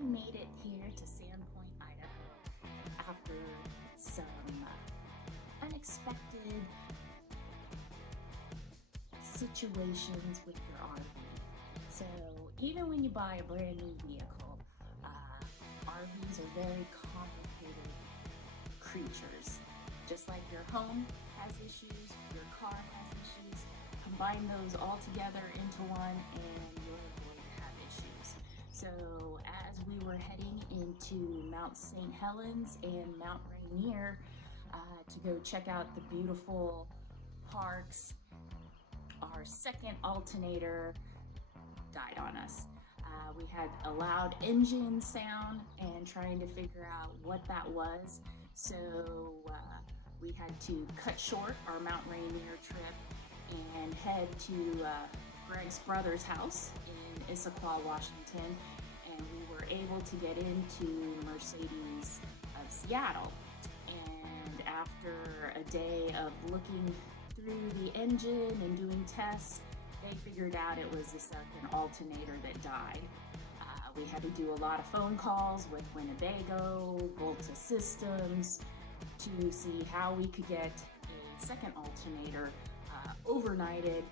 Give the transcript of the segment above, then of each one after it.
finally made it here to Sandpoint, Idaho after some unexpected situations with your RV. So even when you buy a brand new vehicle, RVs are very complicated creatures. Just like your home has issues, your car has issues, combine those all together into one and you're going to have issues. So as we were heading into Mount St. Helens and Mount Rainier to go check out the beautiful parks, our second alternator died on us. We had a loud engine sound and trying to figure out what that was. So we had to cut short our Mount Rainier trip and head to Greg's brother's house in Issaquah, Washington. And we were able to get into Mercedes of Seattle. And after a day of looking through the engine and doing tests, they figured out it was the second alternator that died. We had to do a lot of phone calls with Winnebago, Volta Systems to see how we could get a second alternator overnighted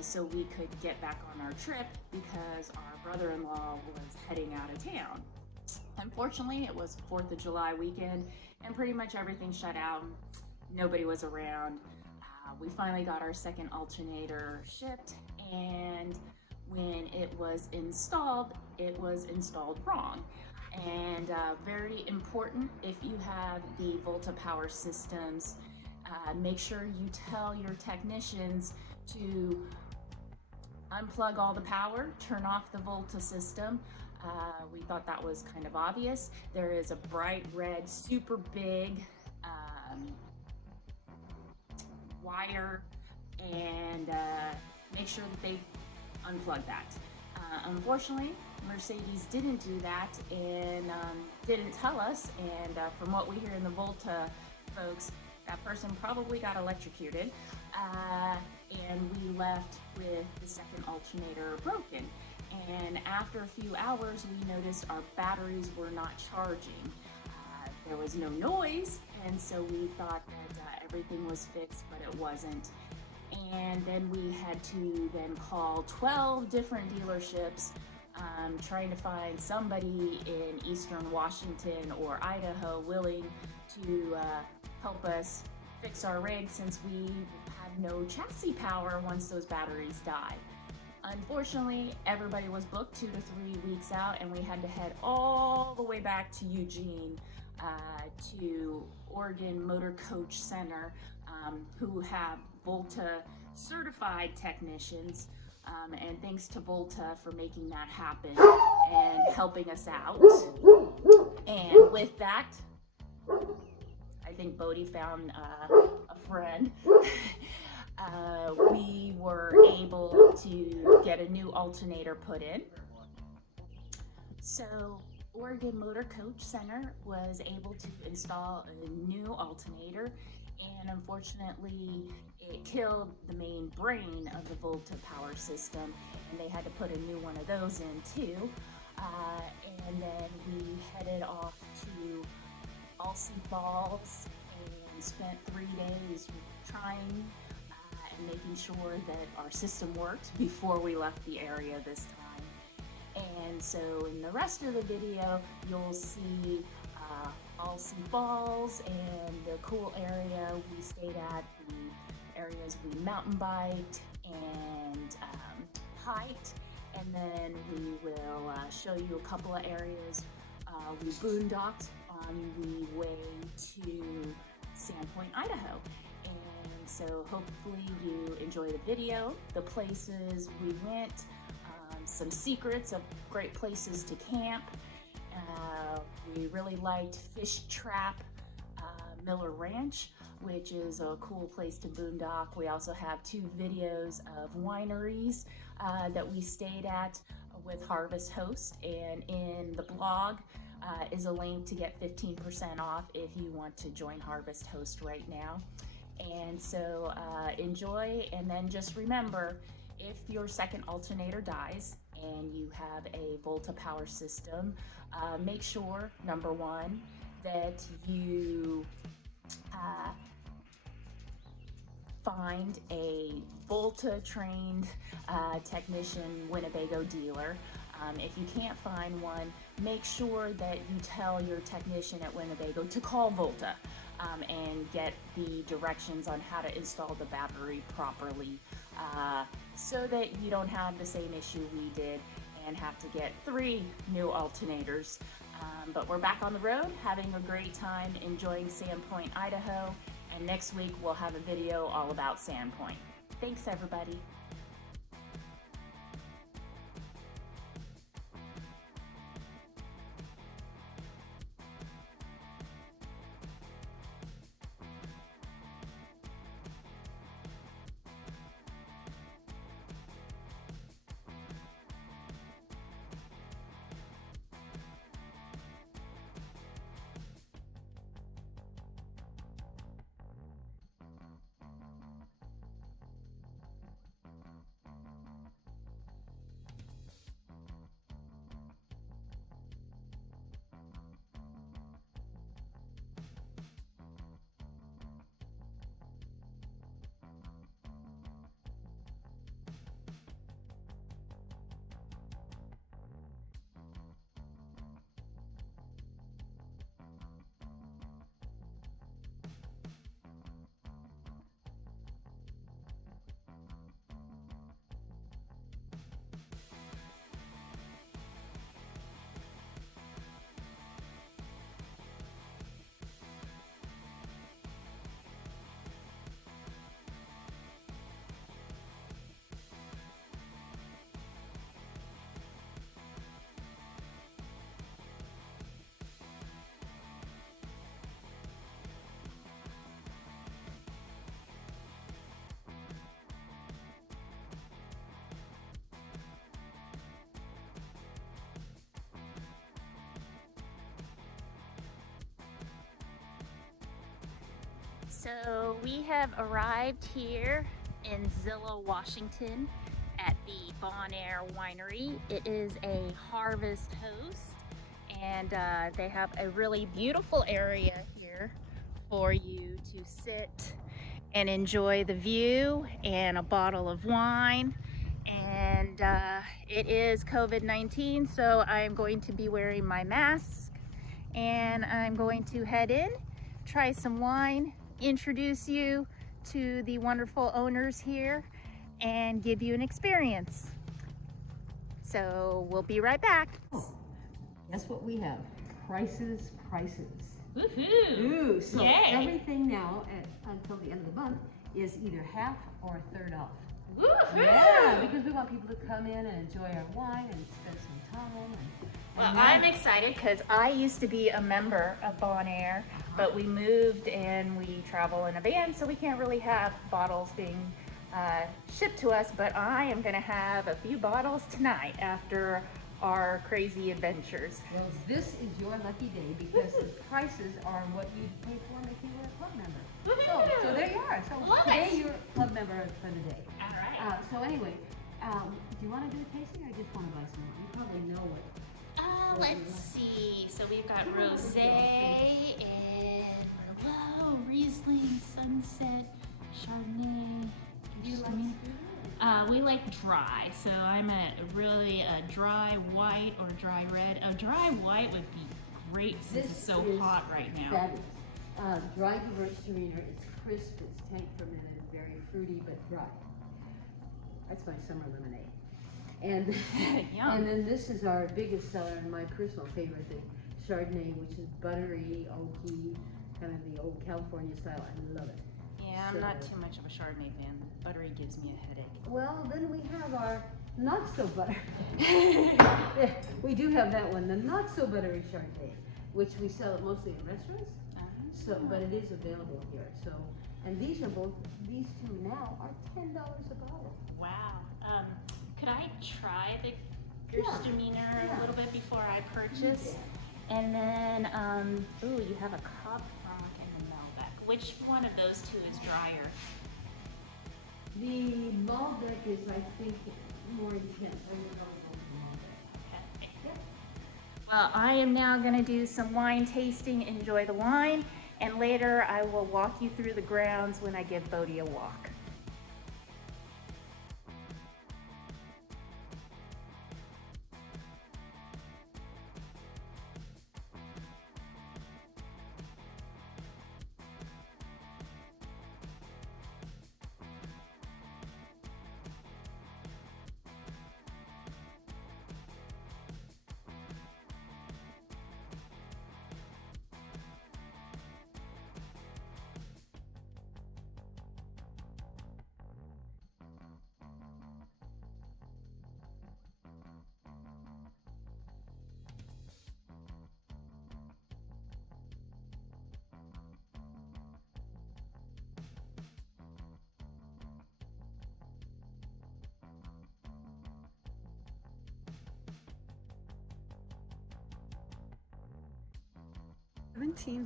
so we could get back on our trip because our brother-in-law was heading out of town. Unfortunately, it was 4th of July weekend and pretty much everything shut out. Nobody was around. We finally got our second alternator shipped, and when it was installed wrong. And very important, if you have the Volta Power Systems, make sure you tell your technicians to unplug all the power, turn off the Volta system. We thought that was kind of obvious. There is a bright red, super big wire, and make sure that they unplug that. Unfortunately, Mercedes didn't do that and didn't tell us, and from what we hear in the Volta folks, that person probably got electrocuted, and we left with the second alternator broken. And after a few hours, we noticed our batteries were not charging. There was no noise, and so we thought that everything was fixed, but it wasn't. And then we had to then call 12 different dealerships, trying to find somebody in Eastern Washington or Idaho willing to help us fix our rig, since we had no chassis power once those batteries died. Unfortunately, everybody was booked 2 to 3 weeks out, and we had to head all the way back to Eugene to Oregon Motor Coach Center, who have Volta certified technicians, and thanks to Volta for making that happen and helping us out. And with that, I think Bodie found a friend. We were able to get a new alternator put in. So Oregon Motor Coach Center was able to install a new alternator, and unfortunately it killed the main brain of the Volta power system, and they had to put a new one of those in too. And then we headed off to Alsea Falls and spent 3 days trying and making sure that our system worked before we left the area this time. And so in the rest of the video, you'll see Alsea Falls and the cool area we stayed at, the areas we mountain biked and hiked, and then we will show you a couple of areas we boondocked on the way to Sandpoint, Idaho. And so hopefully you enjoy the video, the places we went, some secrets of great places to camp. We really liked Fish Trap Miller Ranch, which is a cool place to boondock. We also have 2 videos of wineries that we stayed at with Harvest Host, and in the blog is a link to get 15% off if you want to join Harvest Host right now. And so enjoy, and then just remember, if your second alternator dies and you have a Volta power system, make sure, number one, that you find a Volta trained technician Winnebago dealer. If you can't find one, make sure that you tell your technician at Winnebago to call Volta and get the directions on how to install the battery properly, so that you don't have the same issue we did and have to get 3 new alternators. But we're back on the road, having a great time, enjoying Sandpoint, Idaho, and next week we'll have a video all about Sandpoint. Thanks, everybody. So we have arrived here in Zillow, Washington at the Bon Air Winery. It is a harvest host, and they have a really beautiful area here for you to sit and enjoy the view and a bottle of wine. And it is COVID-19, so I'm going to be wearing my mask, and I'm going to head in, try some wine, introduce you to the wonderful owners here, and give you an experience. So we'll be right back. Oh, guess what we have? Prices. Woohoo! Ooh, so Yay. everything now until the end of the month is either half or a third off. Woohoo! Yeah, because we want people to come in and enjoy our wine and spend some time. Well, I'm excited because I used to be a member of Bon Air, but we moved and we travel in a van, so we can't really have bottles being shipped to us, but I am going to have a few bottles tonight after our crazy adventures. Well, this is your lucky day because the prices are what you'd pay for if you were a club member. So there you are. So today you're a club member for the day. All right. So anyway, do you want to do a tasting or just want to buy some more? You probably know what. Let's see. So we've got rosé and Merlot, Riesling, Sunset, Chardonnay. Do you like We like dry, so I'm really a dry white or dry red. A dry white would be great since it's so hot right now. Fabulous. Dry Gewürztraminer. It's crisp, it's tank fermented, very fruity but dry. That's my summer lemonade. And and then this is our biggest seller and my personal favorite, the Chardonnay, which is buttery, oaky, kind of the old California style. I love it. Yeah, I'm not too much of a Chardonnay fan. Buttery gives me a headache. Well, then we have our not so buttery. We do have that one, the not so buttery Chardonnay, which we sell mostly in restaurants. So, but it is available here. So, and these two now are $10 a bottle. Wow. Could I try the Gewürztraminer a little bit before I purchase? And then, ooh, you have a Cobb Franc and a Malbec. Which one of those two is drier? The Malbec is, I think, more intense. I don't know. I am now going to do some wine tasting, enjoy the wine, and later I will walk you through the grounds when I give Bodie a walk.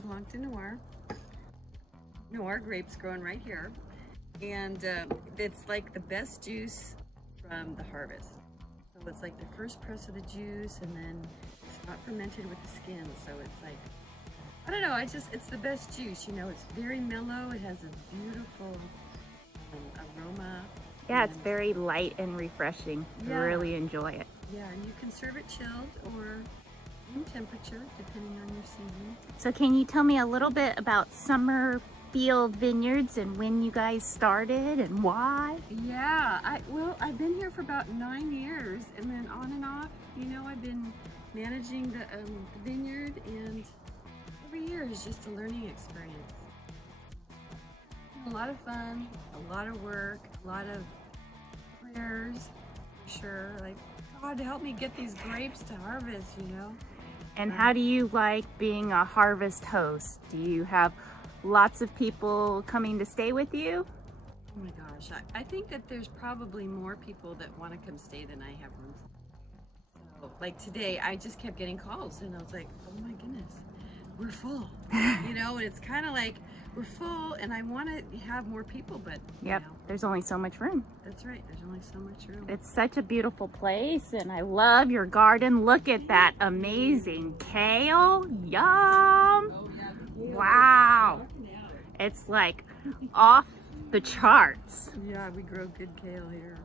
Blanc de Noir grapes growing right here, and it's like the best juice from the harvest. So it's like the first press of the juice, and then it's not fermented with the skin, so it's like, I don't know, it's the best juice, you know. It's very mellow, it has a beautiful aroma. Yeah, it's very light and refreshing. Yeah. Really enjoy it. Yeah, and you can serve it chilled or room temperature, depending on your season. So can you tell me a little bit about Summerfield Vineyards and when you guys started and why? Yeah, I've been here for about 9 years, and then on and off, you know, I've been managing the vineyard, and every year is just a learning experience. A lot of fun, a lot of work, a lot of prayers, for sure. Like, God, help me get these grapes to harvest, you know? And how do you like being a harvest host? Do you have lots of people coming to stay with you? Oh my gosh, I think that there's probably more people that want to come stay than I have room for. So, like today, I just kept getting calls, and I was like, oh my goodness, we're full. You know, and it's kind of like, we're full, and I want to have more people, but Yep, you know, there's only so much room. that's right, there's only so much room. It's such a beautiful place, and I love your garden. Look at that amazing kale. Yum! Oh, yeah, Wow! It's like off the charts. Yeah, we grow good kale here.